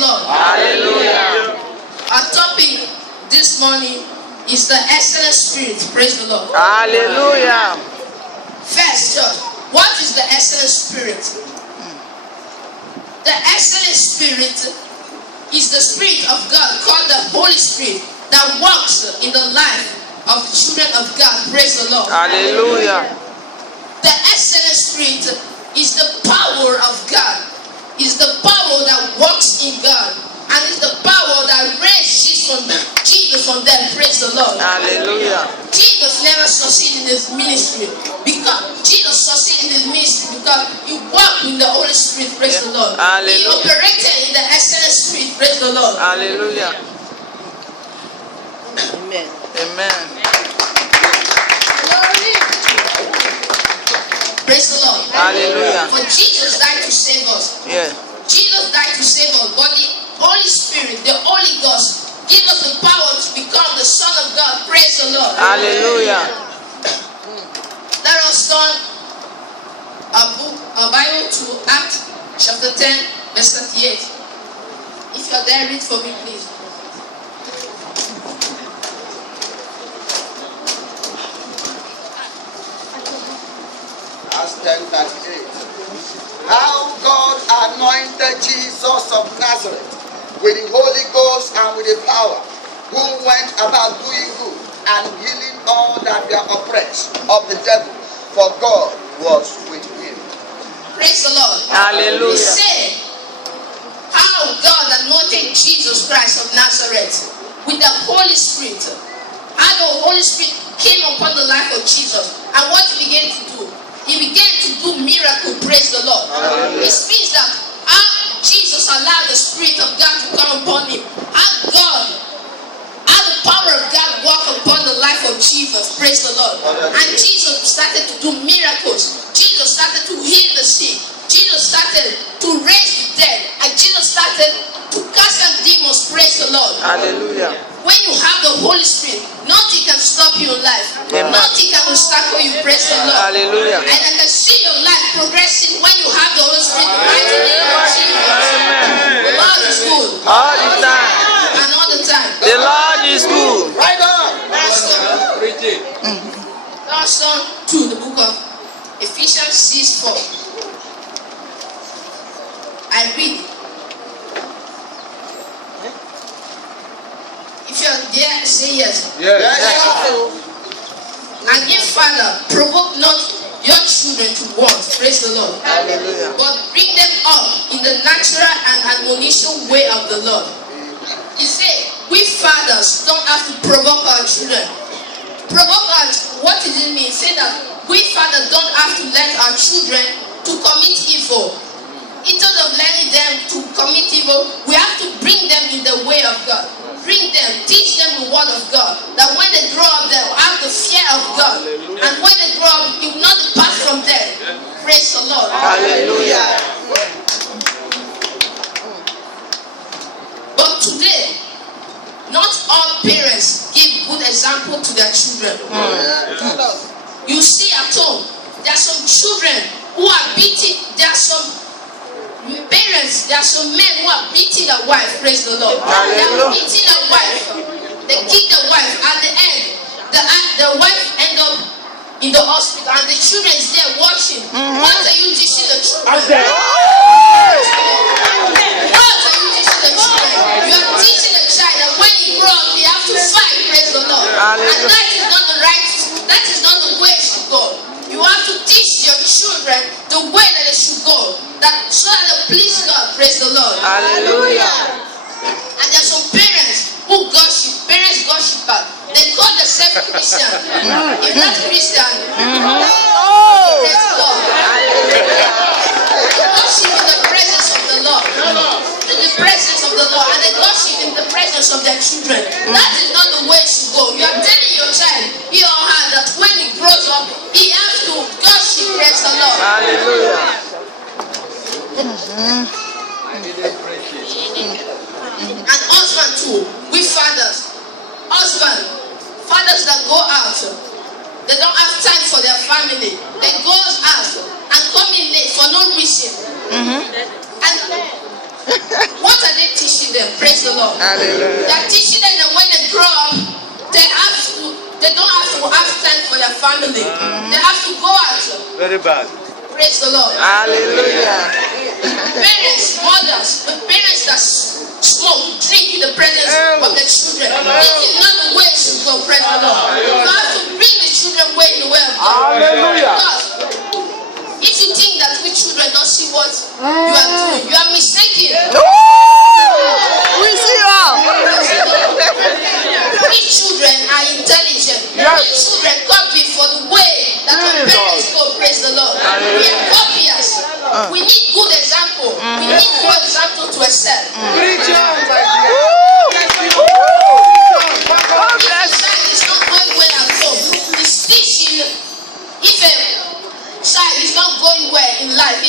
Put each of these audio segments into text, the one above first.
Lord. Hallelujah. Our topic this morning is the excellent spirit. Praise the Lord. Hallelujah. First, church, what is the excellent spirit? The excellent spirit is the spirit of God called the Holy Spirit that works in the life of the children of God. Praise the Lord. Hallelujah. The excellent spirit is the power of God. Is the power that works in God. And is the power that raised Jesus from them. Praise the Lord. Hallelujah. Jesus never succeeded in his ministry because Jesus succeeded in his ministry because he walked in the Holy Spirit. Praise the Lord. He Hallelujah. operated in the excellent spirit. Praise the Lord. Hallelujah. Amen. Amen. Praise the Lord. Hallelujah. For Jesus died to save us. Yeah. Jesus died to save us, but the Holy Spirit, the Holy Ghost, give us the power to become the Son of God. Praise the Lord. Hallelujah. Let us turn our Bible to Acts chapter 10, verse 38. If you're there, read for me, please. Acts 10:38. How God anointed Jesus of Nazareth with the Holy Ghost and with the power, who went about doing good and healing all that were oppressed of the devil, for God was with him. Praise the Lord. Hallelujah. He said how God anointed Jesus Christ of Nazareth with the Holy Spirit. How the Holy Spirit came upon the life of Jesus. And what he began to do? He began to do miracles. Praise the Lord. This means that how Jesus allowed the Spirit of God to come upon him. How the power of God work upon the life of Jesus. Praise the Lord. And Jesus started to do miracles. Jesus started to heal the sick. Jesus started to raise the dead. And Jesus started to cast out demons. Praise the Lord. Hallelujah. When you have the Holy Spirit, nothing can stop your life. Amen. Nothing can obstacle you. Praise the Lord. Hallelujah. And I can see your life progressing when you have the Holy Spirit. Right in the name of Jesus. The Lord is good. All the time. And all the time. The Lord is good. Right on. Let's turn to the book of Ephesians 6:4. I read. If you're there, say yes. And ye Father, provoke not your children to want. Praise the Lord. Hallelujah. But bring them up in the natural and admonition way of the Lord. He said, we fathers don't have to provoke our children. Provoke us. What does it mean? He said that we fathers don't have to let our children to commit evil. Instead of letting them to commit evil, we have to bring them in the way of God. Bring them, teach them the word of God. That when they grow up, they will have the fear of God. And when they grow up, it will not depart from them. Praise the Lord. Hallelujah. But today, not all parents give good example to their children. You see at home, there are some children who are beating, there are some parents, there are some men who are beating their wife. Praise the Lord. They are beating their wife. They kick the wife. At the end, the wife end up in the hospital and the children is there watching. What are you teaching the children? What are you teaching the children? You are teaching the child that when he grow up, he have to fight. Praise the Lord. And that is not the right, that is not the way it should go. You have to teach your children the way that they should go. That so that they please God. Praise the Lord. Hallelujah. And there are some parents who gossip. Parents gossip. They call themselves Christian. If not Christian, praise the Lord. They gossip in the presence of the Lord. In the presence of the Lord. And they gossip in the presence of their children. That is not the way it should go. You are telling your child, he or her, that when he grows up, he has to gossip. Praise the Lord. Hallelujah. And husband too. We fathers. Fathers that go out. They don't have time for their family. They go out and come in late for no reason. And what are they teaching? them. Praise the Lord. Hallelujah. They're teaching them that when they grow up, they don't have to have time for their family. They have to go out. Very bad. Praise the Lord. Hallelujah. Parents, mothers, the parents that smoke, drink in the presence of their children. This is not the way to go. Praise the Lord. You have to bring the children way in the way of God. Hallelujah. Because if you think that we children don't see what you are doing, you are mistaken. We see all. We children are intelligent. We children copy for the way that our parents go. Praise the Lord. We are copiers. We need good example. We need good example to accept. God bless. Child is not going well at home. It's teaching. If a child is not going well in life,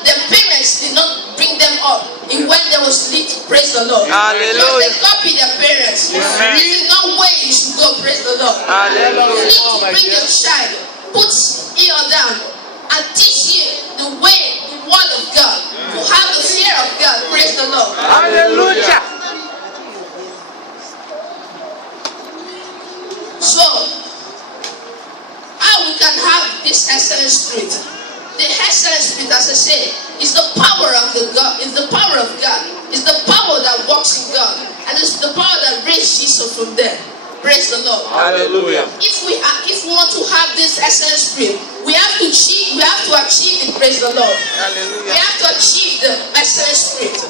the parents did not bring them up in when they was little. Praise the Lord. Hallelujah. Because they copy their parents. Amen. This is not where you should go. Praise the Lord. Hallelujah. You need to bring your child, put ear down, and teach him the way, the word of God, to have the fear of God. Praise the Lord. Hallelujah. So, how we can have this excellent spirit? The excellent spirit, as I say, is the power of God. Is the power of God. It's the power that works in God, and it's the power that raised Jesus from there. Praise the Lord. Hallelujah. If we want to have this excellent spirit, we have to achieve it. Praise the Lord. We Hallelujah. have to achieve the excellent spirit.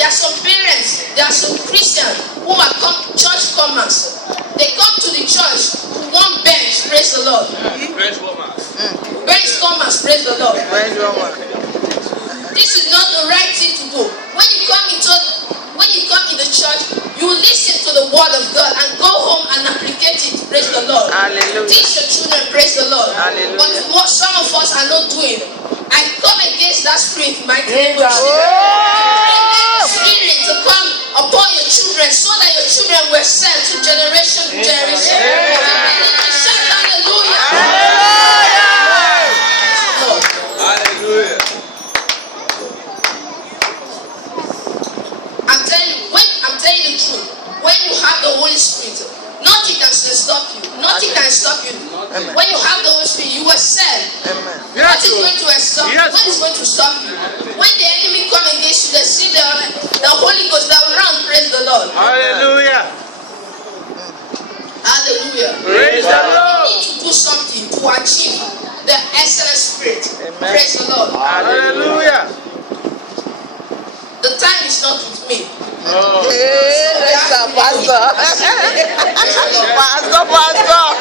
There are some parents, there are some Christians who are church comers. They come to the church to one bench. Praise the Lord. Bench comers. Praise the Lord. This is not the right thing to do. When you come in the church, you listen to the word of God and go home and applicate it. Praise the Lord. Hallelujah. Teach your children. Praise the Lord. Hallelujah. But what some of us are not doing, I come against that spirit, my name of Jesus. Oh! Spirit to come upon your children so that your children will send to generation to generation. Shout hallelujah. Hallelujah. I'm telling you the truth. When you have the Holy Spirit, nothing can stop you. Nothing can stop you. Amen. When you have the Holy Spirit, you will serve. Amen. What is going to stop you? Yes. What is going to stop you? When the enemy come against you, they see the Holy Ghost, they will run. Praise the Lord. Hallelujah. Hallelujah. Praise the We Lord. need to do something to achieve the excellent spirit. Amen. Praise the Lord. Hallelujah. The time is not with me. Pastor. Praise the Lord.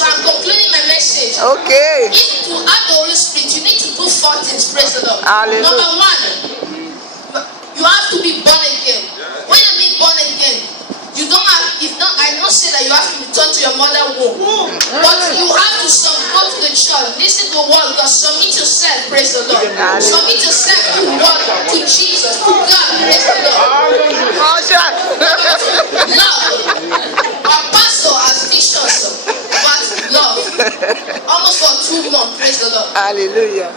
I'm concluding my message. Okay. If to have the Holy Spirit, you need to do 4 things. Praise the Lord. Hallelujah. Number 1, you have to be born again. When I mean born again, you don't have. It's not. I don't say that you have to return to your mother womb, but you have to go to the church, listen to the word of God, submit yourself. Praise the Lord. Submit yourself to the word, to Jesus, to God. Praise the Lord. Love. Our pastor has teach us about love. Almost for 2 months. Praise the Lord. Hallelujah.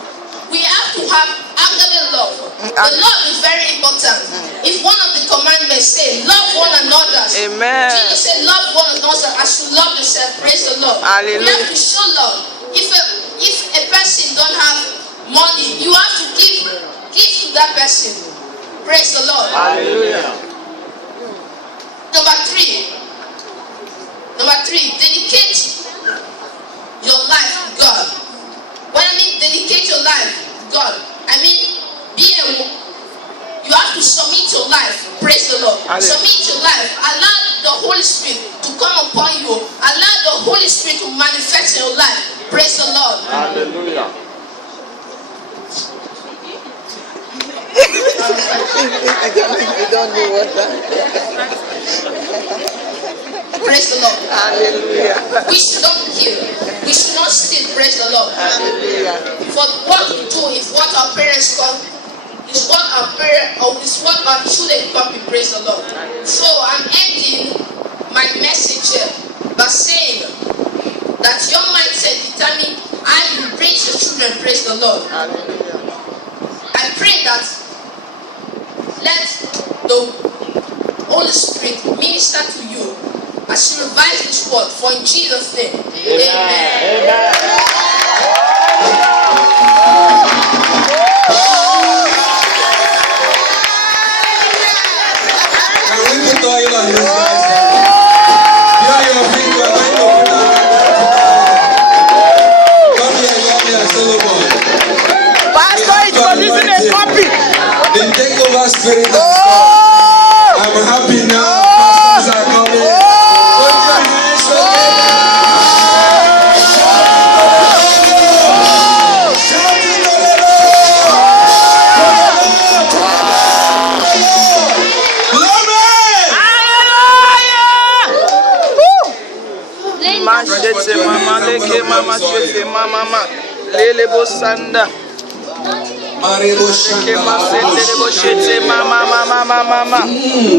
We have to have agape love. The love is very important. If one of the commandments say, love one another. Amen. Jesus said, love one another as you love yourself. Praise the Lord. Hallelujah. We have to show love. If a person don't have money, you have to give to that person. Praise the Lord. Hallelujah. Number 3, dedicate your life to God. When I mean dedicate your life to God, I mean you have to submit your life. Praise the Lord. Hallelujah. Submit your life. Allow the Holy Spirit to come upon you. Allow the Holy Spirit to manifest in your life. Praise the Lord. Hallelujah. You don't know what that. Praise the Lord. Hallelujah. We should not kill. We should not steal. Praise the Lord. Hallelujah. For what we do is what our parents call, is what our children copy. Praise the Lord. So I'm ending my message by saying that your mindset determine how you raise your children. Praise the Lord. Hallelujah. I pray that let the Holy Spirit minister to you as you revise this word. For in Jesus' name, Amen. Can we put oil on this guy's head? Here your feet, we are going to put our Come here, Solomon. Pastor is producing a copy. The takeover spirit has come. I'm happy now. Pastors are coming. Put your hands together. Shout to the Lord. Machete mama leke mama chete mama lele bosanda Marebo ke masende boshete mama.